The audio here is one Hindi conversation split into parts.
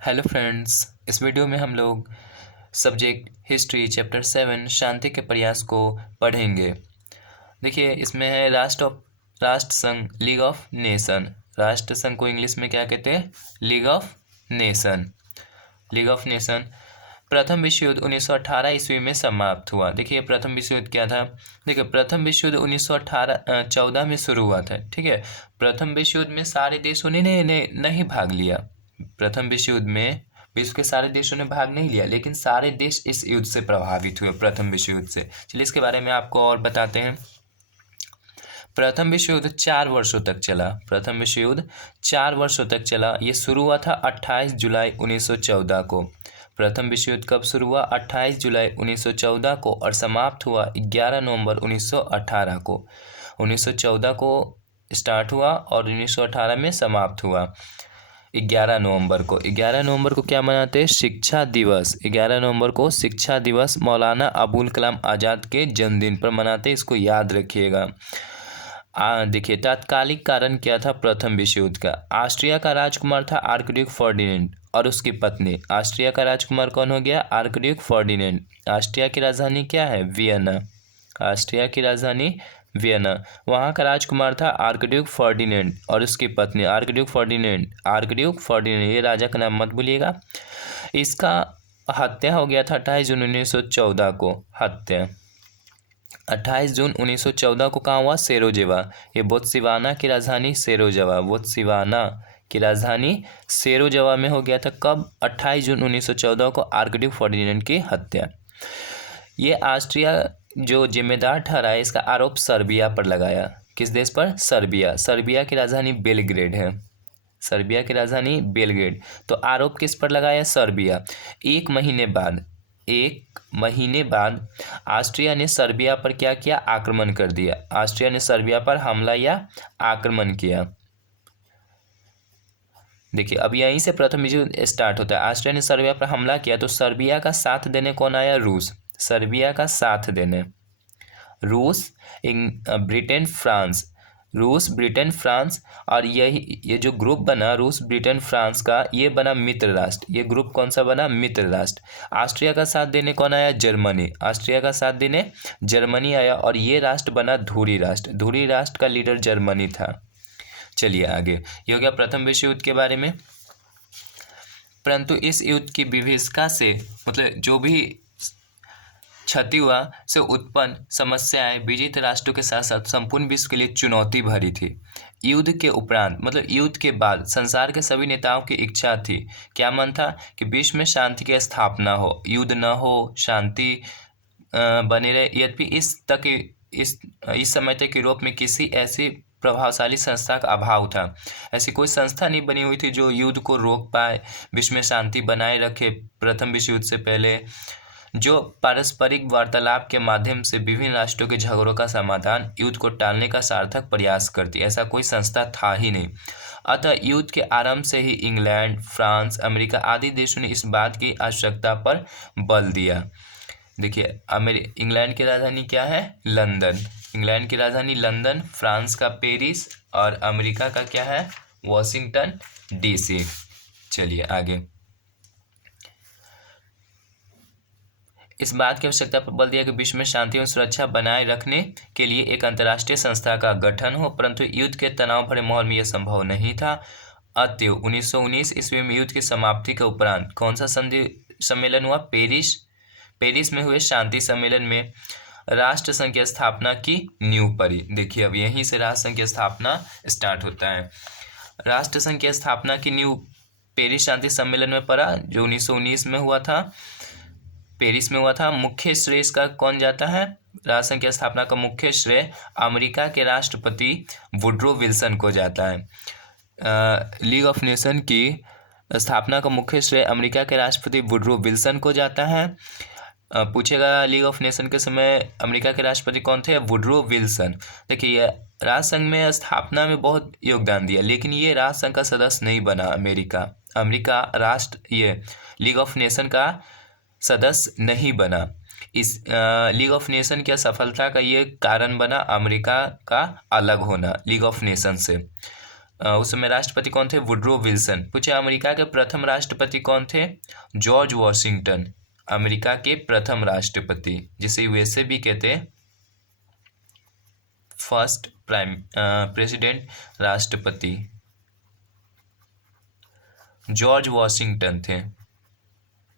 Hello friends. इस वीडियो में हम लोग सब्जेक्ट हिस्ट्री चैप्टर 7 शांति के प्रयास को पढ़ेंगे। देखिए, इसमें है राष्ट्र संघ, लीग ऑफ नेशन। राष्ट्र संघ को इंग्लिश में क्या कहते हैं? League of nation. League of nation. प्रथम विश्व युद्ध 1918 ईस्वी में समाप्त हुआ। देखिए, प्रथम विश्व युद्ध क्या था? देखिए, प्रथम विश्व युद्ध 1914 में शुरू हुआ था। ठीक है। प्रथम विश्व युद्ध में सारे देशों ने नहीं भाग लिया। प्रथम विश्व युद्ध में विश्व के सारे देशों ने भाग नहीं लिया, लेकिन सारे देश इस युद्ध से प्रभावित हुए, प्रथम विश्व युद्ध से। चलिए इसके बारे में आपको और बताते हैं। प्रथम विश्व युद्ध 4 वर्षों तक चला। प्रथम विश्व युद्ध 4 वर्षों तक चला। ये शुरू हुआ था 28 जुलाई 1914 को। प्रथम विश्व युद्ध कब शुरू हुआ? 28 जुलाई 1914 को, और समाप्त हुआ 11 नवंबर 1918 को। 1914 को स्टार्ट हुआ और 1918 में समाप्त हुआ 11 नवंबर को। 11 नवंबर को क्या मनाते हैं? शिक्षा दिवस। 11 नवंबर को शिक्षा दिवस मौलाना अबुल कलाम आज़ाद के जन्मदिन पर मनाते हैं, इसको याद रखिएगा। देखिए, तात्कालिक कारण क्या था प्रथम विश्व युद्ध का? ऑस्ट्रिया का राजकुमार था आर्कड्यूक फर्डिनेंड और उसकी पत्नी। ऑस्ट्रिया का राजकुमार कौन हो गया? Archduke Ferdinand. ऑस्ट्रिया की राजधानी क्या है? वियना। ऑस्ट्रिया की राजधानी वियना। वहाँ का राजकुमार था आर्कड्यूक फर्डिनेंड और उसकी पत्नी। आर्कड्यूक फर्डिनेंड, ये राजा का नाम मत भूलिएगा। इसका हत्या हो गया था 28 जून 1914 को। हत्या 28 जून 1914 को कहाँ हुआ? सेरोजेवा। ये बोत्सवाना की राजधानी सेरोजेवा। बोत्सवाना की राजधानी सेरोजेवा में हो गया था। कब? 28 जून 1914 को आर्कड्यूक फर्डिनेंड की हत्या। ये ऑस्ट्रिया जो जिम्मेदार ठहरा है, इसका आरोप सर्बिया पर लगाया। किस देश पर? सर्बिया। सर्बिया की राजधानी बेलग्रेड है। सर्बिया की राजधानी बेलग्रेड। तो आरोप किस पर लगाया? सर्बिया। एक महीने बाद ऑस्ट्रिया ने सर्बिया पर क्या किया? आक्रमण कर दिया। ऑस्ट्रिया ने सर्बिया पर हमला या आक्रमण किया। देखिए, अब यहीं से प्रथम विश्व युद्ध स्टार्ट होता है। ऑस्ट्रिया ने सर्बिया पर हमला किया तो सर्बिया का साथ देने कौन आया? रूस। सर्बिया का साथ देने रूस, ब्रिटेन, फ्रांस। रूस, ब्रिटेन, फ्रांस, और ये जो ग्रुप बना रूस, ब्रिटेन, फ्रांस का, ये बना मित्र राष्ट्र। ये ग्रुप कौन सा बना? मित्र राष्ट्र। ऑस्ट्रिया का साथ देने कौन आया? जर्मनी। ऑस्ट्रिया का साथ देने जर्मनी आया और ये राष्ट्र बना धुरी राष्ट्र। धुरी राष्ट्र का लीडर जर्मनी था। चलिए आगे। ये हो गया प्रथम विश्व युद्ध के बारे में। परंतु इस युद्ध की विभीषिका से, मतलब जो भी क्षति हुआ से उत्पन्न समस्याएं विजित राष्ट्रों के साथ साथ संपूर्ण विश्व के लिए चुनौती भरी थी। युद्ध के उपरांत, मतलब युद्ध के बाद, संसार के सभी नेताओं की इच्छा थी, क्या मन था? कि विश्व में शांति की स्थापना हो, युद्ध न हो, शांति बनी रहे। यद्यपि इस समय तक यूरोप में किसी ऐसी प्रभावशाली संस्था का अभाव था। ऐसी कोई संस्था नहीं बनी हुई थी जो युद्ध को रोक पाए, विश्व में शांति बनाए रखे। प्रथम विश्व युद्ध से पहले जो पारस्परिक वार्तालाप के माध्यम से विभिन्न राष्ट्रों के झगड़ों का समाधान, युद्ध को टालने का सार्थक प्रयास करती, ऐसा कोई संस्था था ही नहीं। अतः युद्ध के आरंभ से ही इंग्लैंड, फ्रांस, अमेरिका आदि देशों ने इस बात की आवश्यकता पर बल दिया। देखिए, इंग्लैंड की राजधानी क्या है? लंदन। इंग्लैंड की राजधानी लंदन, फ्रांस का पेरिस और अमेरिका का क्या है? Washington DC. चलिए आगे। इस बात की आवश्यकता पर बल दिया कि विश्व में शांति एवं सुरक्षा बनाए रखने के लिए एक अंतर्राष्ट्रीय संस्था का गठन हो, परंतु युद्ध के तनाव भरे माहौल में यह संभव नहीं था। अतएव 1919 ईस्वी में युद्ध की समाप्ति के उपरांत कौन सा संधि सम्मेलन हुआ? पेरिस में हुए शांति सम्मेलन में राष्ट्र संघ की स्थापना की नींव पड़ी। देखिए, अब यहीं से राष्ट्र संघ की स्थापना स्टार्ट होता है। राष्ट्र संघ की स्थापना की नींव पेरिस शांति सम्मेलन में पड़ा, जो 1919 में हुआ था, पेरिस में हुआ था। मुख्य श्रेय इसका कौन जाता है? राष्ट्र संघ की स्थापना का मुख्य श्रेय अमेरिका के राष्ट्रपति वुड्रो विल्सन को जाता है। लीग ऑफ नेशन की स्थापना का मुख्य श्रेय अमेरिका के राष्ट्रपति वुड्रो विल्सन को जाता है। पूछेगा, लीग ऑफ नेशन के समय अमेरिका के राष्ट्रपति कौन थे? Woodrow Wilson. देखिए, राष्ट्र संघ में स्थापना में बहुत योगदान दिया, लेकिन ये राष्ट्र संघ का सदस्य नहीं बना। अमेरिका राष्ट्र ये लीग ऑफ नेशन का सदस्य नहीं बना। इस लीग ऑफ नेशन की असफलता का ये कारण बना अमेरिका का अलग होना लीग ऑफ नेशन से। उस समय राष्ट्रपति कौन थे? Woodrow Wilson. पूछे अमेरिका के प्रथम राष्ट्रपति कौन थे? जॉर्ज वॉशिंगटन, अमेरिका के प्रथम राष्ट्रपति, जिसे यूएसए भी कहते हैं, फर्स्ट प्रेसिडेंट, राष्ट्रपति जॉर्ज वॉशिंगटन थे,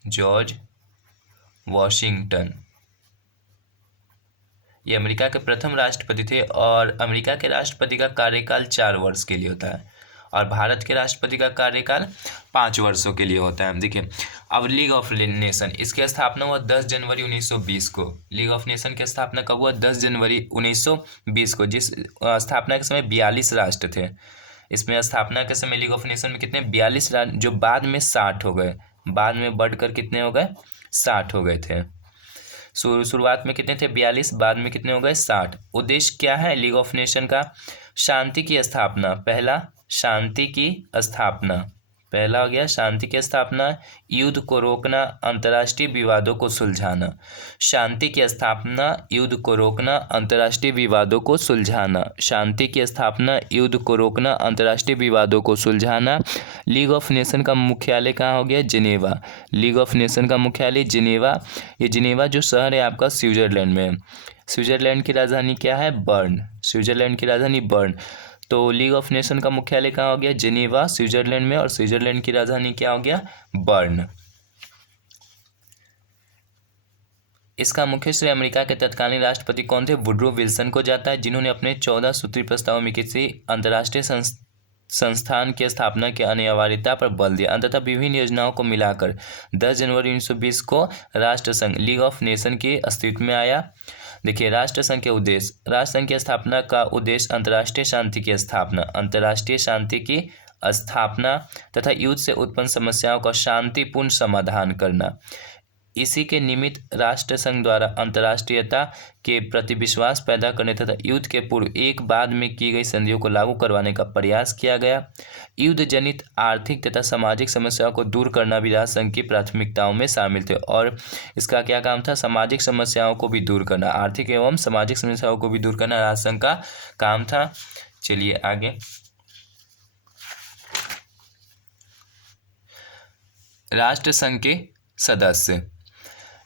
जॉर्ज वॉशिंगटन। ये अमेरिका के प्रथम राष्ट्रपति थे और अमेरिका के राष्ट्रपति का कार्यकाल 4 वर्ष के लिए होता है और भारत के राष्ट्रपति का कार्यकाल 5 वर्षों के लिए होता है। देखिए अब लीग ऑफ नेशन, इसकी स्थापना हुआ 10 जनवरी 1920 को। लीग ऑफ नेशन की स्थापना कब हुआ? 10 जनवरी 1920 को, जिस स्थापना के समय 42 राष्ट्र थे। इसमें स्थापना के समय लीग ऑफ नेशन में कितने? 42 राष्ट्र, जो बाद में 60 हो गए, बाद में बढ़कर कितने हो गए? 60 हो गए थे। शुरुआत में कितने थे? 42, बाद में कितने हो गए? 60। उद्देश्य क्या है लीग ऑफ नेशन का? शांति की स्थापना, पहला शांति की स्थापना, पहला हो गया शांति की स्थापना, युद्ध को रोकना, अंतर्राष्ट्रीय विवादों को सुलझाना। शांति की स्थापना, युद्ध को रोकना, अंतर्राष्ट्रीय विवादों को सुलझाना। शांति की स्थापना, युद्ध को रोकना, अंतर्राष्ट्रीय विवादों को सुलझाना। लीग ऑफ नेशन का मुख्यालय कहाँ हो गया? जिनेवा। लीग ऑफ नेशन का मुख्यालय जिनेवा। ये जिनेवा जो शहर है आपका स्विट्जरलैंड में। स्विट्जरलैंड की राजधानी क्या है? बर्न। स्विट्जरलैंड की राजधानी बर्न। तो लीग ऑफ नेशन का मुख्यालय कहाँ हो गया? जिनेवा, स्विट्जरलैंड में, और स्विट्जरलैंड की राजधानी क्या हो गया? बर्न। इसका मुख्य श्रेय अमेरिका के तत्कालीन राष्ट्रपति कौन थे? वुडरो विल्सन को जाता है, जिन्होंने अपने 14 सूत्री प्रस्ताव में किसी अंतर्राष्ट्रीय संस्थान की स्थापना की अनिवार्यता पर बल दिया। अंततः विभिन्न योजनाओं को मिलाकर 10 जनवरी 1920 को राष्ट्रसंघ लीग ऑफ नेशन के अस्तित्व में आया। देखिए राष्ट्रसंघ के उद्देश्य, राष्ट्रसंघ की स्थापना का उद्देश्य अंतर्राष्ट्रीय शांति की स्थापना, अंतर्राष्ट्रीय शांति की स्थापना तथा युद्ध से उत्पन्न समस्याओं का शांतिपूर्ण समाधान करना। इसी के निमित्त राष्ट्रसंघ द्वारा अंतर्राष्ट्रीयता के प्रति विश्वास पैदा करने तथा युद्ध के पूर्व एक बाद में की गई संधियों को लागू करवाने का प्रयास किया गया। युद्ध जनित आर्थिक तथा सामाजिक समस्याओं को दूर करना भी राष्ट्रसंघ की प्राथमिकताओं में शामिल थे। और इसका क्या काम था? सामाजिक समस्याओं को भी दूर करना, आर्थिक एवं सामाजिक समस्याओं को भी दूर करना राष्ट्रसंघ का काम था। चलिए आगे। राष्ट्रसंघ के सदस्य,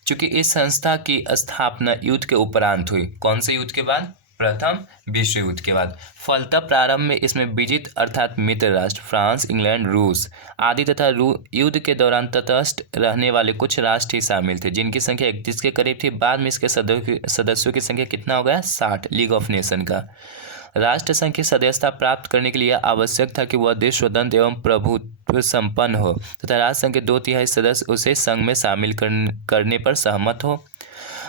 चूंकि इस संस्था की स्थापना युद्ध के उपरांत हुई। कौन से युद्ध के बाद? प्रथम विश्व युद्ध के बाद। फलतः प्रारंभ में इसमें विजित अर्थात मित्र राष्ट्र फ्रांस, इंग्लैंड, रूस आदि तथा युद्ध के दौरान तटस्थ रहने वाले कुछ राष्ट्र ही शामिल थे, जिनकी संख्या 31 के करीब थी। बाद में इसके सदस्यों की संख्या कितना हो गया? 60। लीग ऑफ नेशन का राष्ट्रसंघ की सदस्यता प्राप्त करने के लिए आवश्यक था कि वह देश स्वतंत्र एवं प्रभुत्व संपन्न हो तथा राष्ट्रसंघ के 2/3 सदस्य उसे संघ में शामिल करने पर सहमत हो।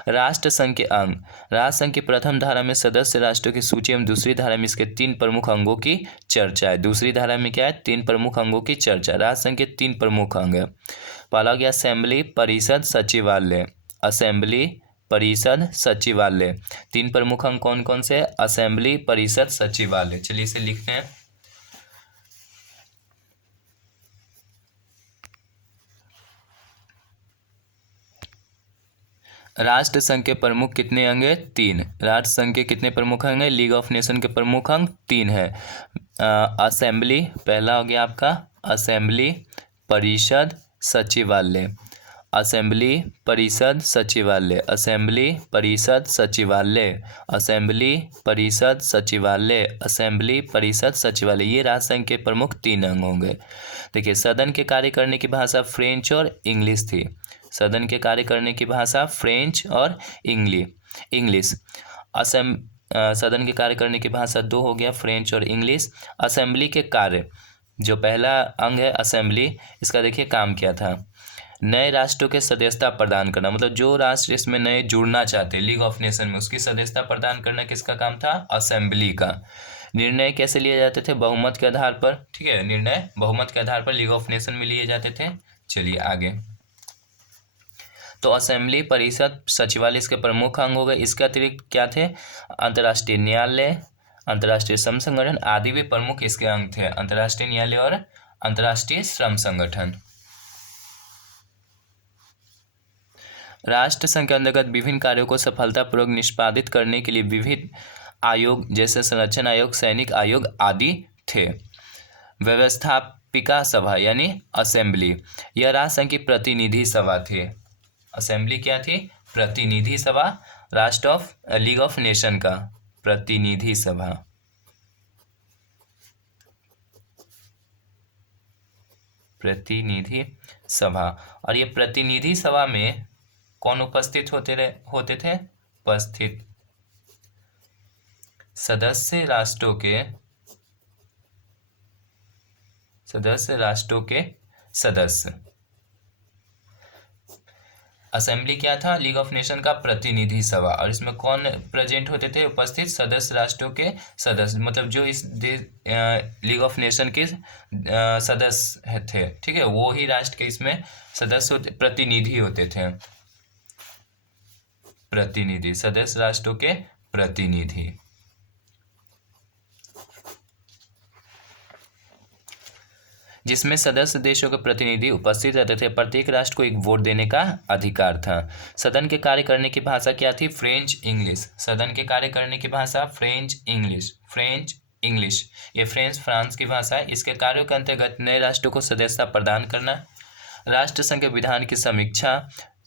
राष्ट्रसंघ के अंग, राष्ट्रसंघ की प्रथम धारा में सदस्य राष्ट्रों की सूची एवं दूसरी धारा में इसके 3 प्रमुख अंगों की चर्चा है। दूसरी धारा में क्या है? 3 प्रमुख अंगों की चर्चा। राष्ट्रसंघ के 3 प्रमुख अंग है। पहला हो गया असेंबली, परिषद, सचिवालय। असेंबली, परिषद, सचिवालय। 3 प्रमुख अंग कौन कौन से? असेंबली, परिषद, सचिवालय। चलिए इसे लिखते हैं। राष्ट्रसंघ के प्रमुख कितने अंग हैं? 3। राष्ट्रसंघ के कितने प्रमुख अंग हैं? लीग ऑफ नेशन के प्रमुख अंग 3 है। असेंबली, पहला हो गया आपका असेंबली, परिषद, सचिवालय। असेंबली, परिषद, सचिवालय। असेंबली, परिषद, सचिवालय। असेंबली, परिषद, सचिवालय। असेंबली, परिषद, सचिवालय। ये राष्ट्रसंघ के प्रमुख 3 अंग होंगे। देखिए सदन के कार्य करने की भाषा फ्रेंच और इंग्लिश थी। सदन के कार्य करने की भाषा फ्रेंच और इंग्लिश। सदन के कार्य करने की भाषा 2 हो गया, फ्रेंच और इंग्लिश। असेंबली के कार्य, जो पहला अंग है असेंबली, इसका देखिए काम क्या था? नए राष्ट्रों के सदस्यता प्रदान करना, मतलब जो राष्ट्र इसमें नए जुड़ना चाहते लीग ऑफ नेशन में, उसकी सदस्यता प्रदान करना किसका काम था? असेंबली का। निर्णय कैसे लिए जाते थे? बहुमत के आधार पर। ठीक है, निर्णय बहुमत के आधार पर लीग ऑफ नेशन में लिए जाते थे। चलिए आगे। तो असेंबली, परिषद, सचिवालय इसके प्रमुख अंग हो गए। इसके अतिरिक्त क्या थे? अंतर्राष्ट्रीय न्यायालय, अंतर्राष्ट्रीय श्रम संगठन आदि भी प्रमुख इसके अंग थे। अंतर्राष्ट्रीय न्यायालय और अंतर्राष्ट्रीय श्रम संगठन। राष्ट्रसंघ के अंतर्गत विभिन्न कार्यों को सफलतापूर्वक निष्पादित करने के लिए विविध आयोग जैसे संरक्षण आयोग, सैनिक आयोग आदि थे। व्यवस्थापिका सभा यानी असेंबली, यह राष्ट्रसंघ की प्रतिनिधि सभा थी। असेंबली क्या थी? प्रतिनिधि सभा, राष्ट्र ऑफ लीग ऑफ नेशन का प्रतिनिधि सभा। प्रतिनिधि सभा। और ये प्रतिनिधि सभा में कौन उपस्थित होते थे? उपस्थित सदस्य राष्ट्रों के सदस्य। असेंबली क्या था? लीग ऑफ नेशन का प्रतिनिधि सभा। और इसमें कौन प्रेजेंट होते थे? उपस्थित सदस्य राष्ट्रों के सदस्य, मतलब जो इस लीग ऑफ नेशन के सदस्य थे, ठीक है, वो ही राष्ट्र के इसमें सदस्य प्रतिनिधि होते थे। प्रतिनिधि, सदस्य राष्ट्रों के प्रतिनिधि। जिसमें सदस्य देशों के प्रतिनिधि उपस्थित रहते थे। प्रत्येक राष्ट्र को एक वोट देने का अधिकार था। सदन के कार्य करने की भाषा क्या थी? French English. सदन के कार्य करने की भाषा फ्रेंच इंग्लिश। फ्रेंच इंग्लिश, ये फ्रेंच फ्रांस की भाषा है। इसके कार्यों के अंतर्गत नए राष्ट्रों को सदस्यता प्रदान करना, राष्ट्रसंघ के विधान की समीक्षा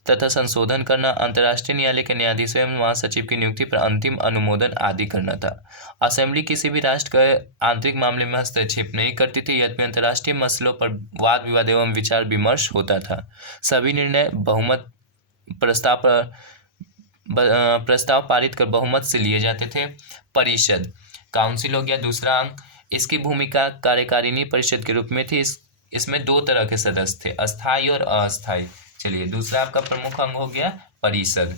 तथा संशोधन करना, अंतर्राष्ट्रीय न्यायालय के न्यायाधीश एवं महासचिव की नियुक्ति पर अंतिम अनुमोदन आदि करना था। असेंबली किसी भी राष्ट्र के आंतरिक मामले में हस्तक्षेप नहीं करती थी, यद्यपि अंतर्राष्ट्रीय मसलों पर वाद विवाद एवं विचार विमर्श होता था। सभी निर्णय बहुमत प्रस्ताव पारित कर बहुमत से लिए जाते थे। परिषद, काउंसिल हो गया दूसरा अंग। इसकी भूमिका कार्यकारिणी परिषद के रूप में थी। इसमें दो तरह के सदस्य थे, अस्थायी और अस्थायी। चलिए, दूसरा आपका प्रमुख अंग हो गया परिषद।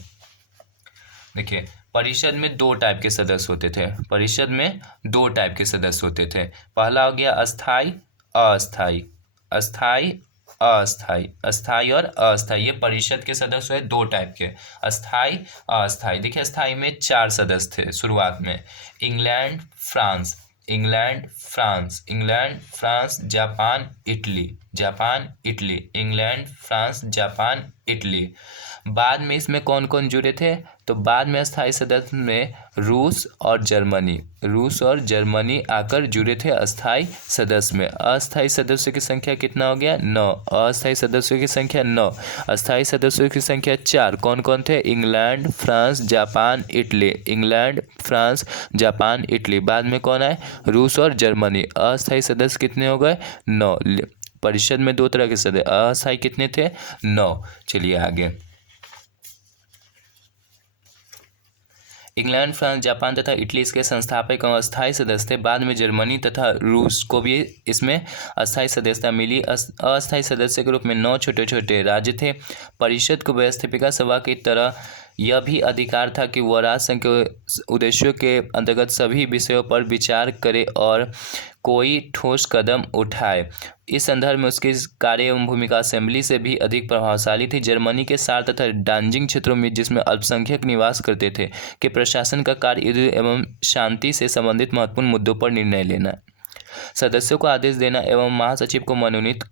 देखिए, परिषद में दो टाइप के सदस्य होते थे। परिषद में दो टाइप के सदस्य होते थे। पहला हो गया अस्थायी, अस्थायी। अस्थायी, अस्थायी। अस्थायी और अस्थायी, ये परिषद के सदस्य है दो टाइप के, अस्थायी, अस्थायी। देखिए, अस्थायी में 4 सदस्य थे शुरुआत में। England, France, England, France, England, France, Japan, Italy, Japan, Italy, England, France, Japan, Italy. बाद में इसमें कौन कौन जुड़े थे? तो बाद में अस्थायी सदस्य में रूस और जर्मनी, रूस और जर्मनी आकर जुड़े थे अस्थायी सदस्य में। अस्थायी सदस्यों की संख्या कितना हो गया? 9। अस्थायी सदस्यों की संख्या 9। अस्थायी सदस्यों की संख्या 4। कौन कौन थे? England, France, Japan, Italy. England, France, Japan, Italy. बाद में कौन आए? रूस और जर्मनी। अस्थायी सदस्य कितने हो गए? 9। परिषद में दो तरह के सदस्य, अस्थायी कितने थे? 9। चलिए आगे। इंग्लैंड, फ्रांस, जापान तथा इटली इसके संस्थापक और अस्थायी सदस्य थे। बाद में जर्मनी तथा रूस को भी इसमें अस्थायी सदस्यता मिली। अस्थायी सदस्य के रूप में 9 छोटे छोटे राज्य थे। परिषद को व्यवस्थापिका सभा की तरह यह भी अधिकार था कि वह राष्ट्रसंघ के उद्देश्यों के अंतर्गत सभी विषयों पर विचार करे और कोई ठोस कदम उठाए। इस संदर्भ में उसकी कार्य एवं भूमिका असेंबली से भी अधिक प्रभावशाली थी। जर्मनी के सार तथा डांजिंग क्षेत्रों में, जिसमें अल्पसंख्यक निवास करते थे, के प्रशासन का कार्य युद्ध एवं शांति से संबंधित महत्वपूर्ण मुद्दों पर निर्णय लेना, सदस्यों को आदेश देना एवं महासचिव को मनोनीत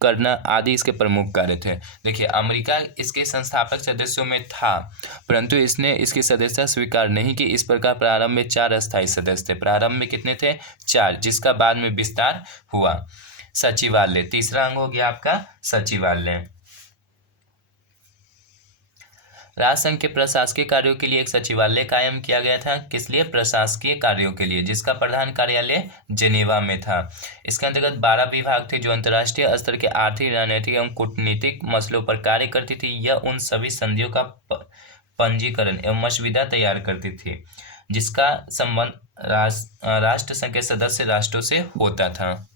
करना आदि इसके प्रमुख कार्य थे। देखिए, अमेरिका इसके संस्थापक सदस्यों में था, परंतु इसने इसकी सदस्यता स्वीकार नहीं की। इस प्रकार प्रारंभ में 4 अस्थायी सदस्य थे। प्रारंभ में कितने थे? 4, जिसका बाद में विस्तार हुआ। सचिवालय, तीसरा अंग हो गया आपका सचिवालय। राष्ट्रसंघ के प्रशासकीय कार्यों के लिए एक सचिवालय कायम किया गया था। किस लिए? प्रशासकीय कार्यों के लिए, जिसका प्रधान कार्यालय जेनेवा में था। इसके अंतर्गत 12 विभाग थे जो अंतर्राष्ट्रीय स्तर के आर्थिक, राजनीतिक एवं कूटनीतिक मसलों पर कार्य करती थी। यह उन सभी संधियों का पंजीकरण एवं मसविदा तैयार करती थी जिसका संबंध राष्ट्रसंघ के सदस्य राष्ट्रों से होता था।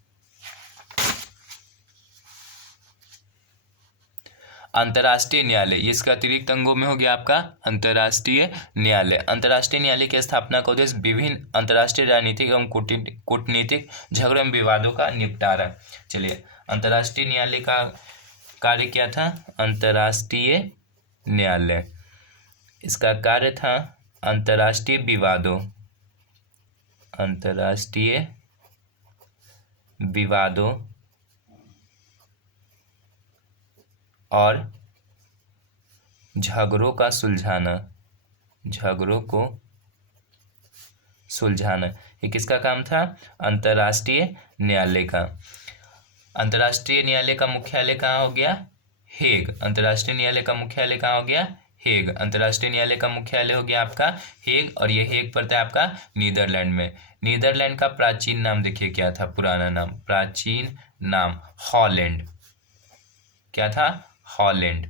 अंतर्राष्ट्रीय न्यायालय, इसके अतिरिक्त अंगों में हो गया आपका अंतर्राष्ट्रीय न्यायालय। अंतर्राष्ट्रीय न्यायालय की स्थापना का उद्देश्य विभिन्न अंतर्राष्ट्रीय राजनीतिक एवं कूटनीतिक झगड़ों एवं विवादों का निपटारा। चलिए, अंतर्राष्ट्रीय न्यायालय का कार्य क्या था? अंतर्राष्ट्रीय न्यायालय, इसका कार्य था अंतर्राष्ट्रीय विवादों और झगड़ों को सुलझाना। ये किसका काम था? अंतर्राष्ट्रीय न्यायालय का। अंतर्राष्ट्रीय न्यायालय का मुख्यालय कहाँ हो गया? हेग। अंतर्राष्ट्रीय न्यायालय का मुख्यालय कहाँ हो गया? हेग। अंतर्राष्ट्रीय न्यायालय का मुख्यालय हो गया आपका हेग, और ये हेग पड़ता है आपका नीदरलैंड में। नीदरलैंड का प्राचीन नाम देखिए क्या था, पुराना नाम, प्राचीन नाम हॉलैंड। क्या था? हॉलैंड।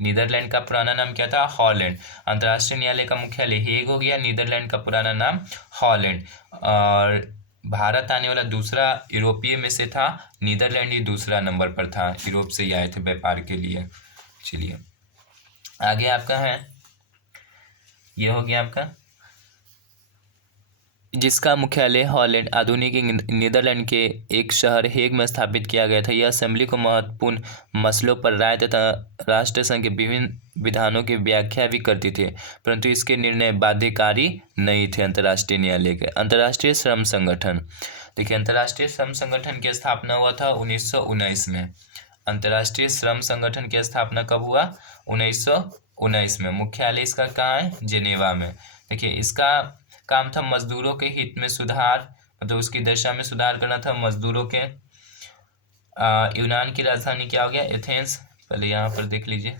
नीदरलैंड का पुराना नाम क्या था? हॉलैंड। अंतर्राष्ट्रीय न्यायालय का मुख्यालय हेग हो गया, नीदरलैंड का पुराना नाम हॉलैंड। और भारत आने वाला दूसरा यूरोपीय में से था, नीदरलैंड ही दूसरा नंबर पर था, यूरोप से ही आए थे व्यापार के लिए। चलिए आगे आपका है, ये हो गया आपका जिसका मुख्यालय हॉलैंड आधुनिक नीदरलैंड के एक शहर हेग में स्थापित किया गया था। यह असेंबली को महत्वपूर्ण मसलों पर राय तथा राष्ट्रसंघ के विभिन्न विधानों की व्याख्या भी करती थी, परंतु इसके निर्णय बाध्यकारी नहीं थे। अंतर्राष्ट्रीय न्यायालय के अंतर्राष्ट्रीय श्रम संगठन, देखिए अंतर्राष्ट्रीय श्रम संगठन की स्थापना हुआ था 1919 में। अंतर्राष्ट्रीय श्रम संगठन की स्थापना कब हुआ? 1919 में। मुख्यालय इसका कहाँ है? जेनेवा में। देखिए इसका काम था मजदूरों के हित में सुधार, मतलब उसकी दशा में सुधार करना था मजदूरों के। यूनान की राजधानी क्या हो गया? एथेंस। पहले यहाँ पर देख लीजिए,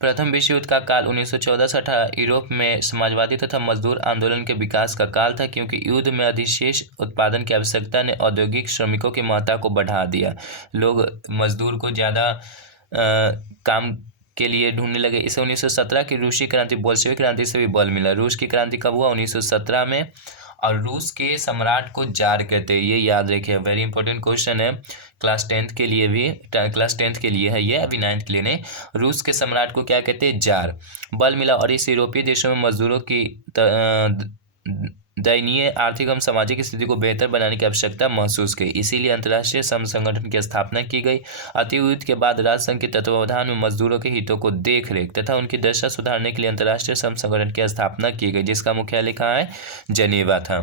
प्रथम विश्व युद्ध का काल 1914 से 18 यूरोप में समाजवादी तथा मजदूर आंदोलन के विकास का काल था, क्योंकि युद्ध में अधिशेष उत्पादन की आवश्यकता ने औद्योगिक श्रमिकों की महत्ता को बढ़ा दिया। लोग मजदूर को ज़्यादा काम के लिए ढूंढने लगे। इसे 1917 की रूसी क्रांति, बोल्शेविक क्रांति से भी बल मिला। रूस की क्रांति कब हुआ? 1917 में। और रूस के सम्राट को जार कहते हैं, ये याद रखिए, वेरी इंपॉर्टेंट क्वेश्चन है क्लास 10th के लिए भी, क्लास 10th के लिए है ये, अभी 9th के लिए नहीं। रूस के सम्राट को क्या कहते हैं? जार। बल मिला और इस यूरोपीय देशों में मजदूरों की दयनीय आर्थिक एवं सामाजिक स्थिति को बेहतर बनाने की आवश्यकता महसूस की, इसीलिए अंतर्राष्ट्रीय श्रम संगठन की स्थापना की गई। अतः युद्ध के बाद राष्ट्रसंघ के तत्वावधान में मजदूरों के हितों को देखरेख तथा उनकी दशा सुधारने के लिए अंतर्राष्ट्रीय श्रम संगठन की स्थापना की गई, जिसका मुख्यालय कहाँ है? जेनेवा था।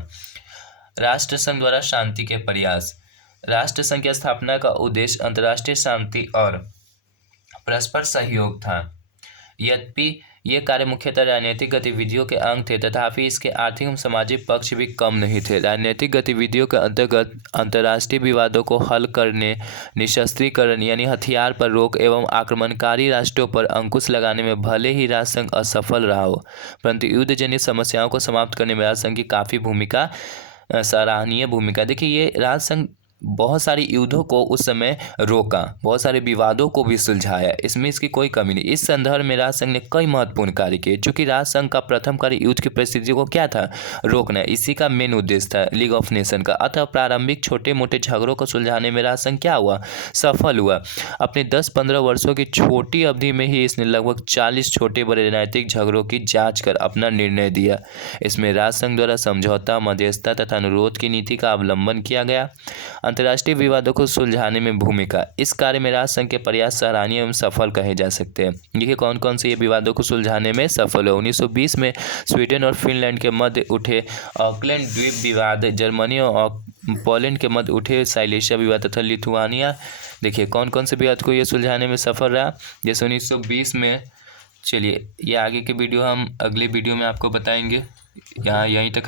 राष्ट्रसंघ द्वारा शांति के प्रयास। राष्ट्रसंघ की स्थापना का उद्देश्य अंतर्राष्ट्रीय शांति और परस्पर सहयोग था। यद्यपि ये कार्य मुख्यतः राजनीतिक गतिविधियों के अंग थे, तथापि इसके आर्थिक एवं सामाजिक पक्ष भी कम नहीं थे। राजनीतिक गतिविधियों के अंतर्गत अंतर्राष्ट्रीय विवादों को हल करने, निशस्त्रीकरण यानी हथियार पर रोक एवं आक्रमणकारी राष्ट्रों पर अंकुश लगाने में भले ही राष्ट्रसंघ असफल रहा हो, परंतु युद्ध जनित समस्याओं को समाप्त करने में राष्ट्रसंघ की काफ़ी भूमिका, सराहनीय भूमिका। देखिए ये राष्ट्रसंघ बहुत सारे युद्धों को उस समय रोका, बहुत सारे विवादों को भी सुलझाया, इसमें इसकी कोई कमी नहीं। इस संदर्भ में राष्ट्रसंघ ने कई महत्वपूर्ण कार्य किए। चूंकि राष्ट्रसंघ का प्रथम कार्य युद्ध की परिस्थिति को क्या था? रोकना, इसी का मेन उद्देश्य था लीग ऑफ नेशन का। अतः प्रारंभिक छोटे मोटे झगड़ों को सुलझाने में राष्ट्रसंघ क्या हुआ? सफल हुआ। अपने 10-15 वर्षों की छोटी अवधि में ही इसने लगभग 40 छोटे बड़े राजनीतिक झगड़ों की जाँच कर अपना निर्णय दिया। इसमें राष्ट्रसंघ द्वारा समझौता, मध्यस्थता तथा अनुरोध की नीति का अवलंबन किया गया। अंतर्राष्ट्रीय विवादों को सुलझाने में भूमिका। इस कार्य में राष्ट्रसंघ के प्रयास सराहनीय एवं सफल कहे जा सकते हैं। देखिए कौन कौन से ये विवादों को सुलझाने में सफल हो। 1920 में स्वीडन और फिनलैंड के मध्य उठे ऑकलैंड द्वीप विवाद, जर्मनी और पोलैंड के मध्य उठे साइलेशिया विवाद तथा लिथुआनिया। देखिए कौन कौन से विवाद को ये सुलझाने में सफल रहा, जैसे 1920 में। चलिए ये आगे के वीडियो हम अगले वीडियो में आपको बताएंगे। यहाँ यहीं तक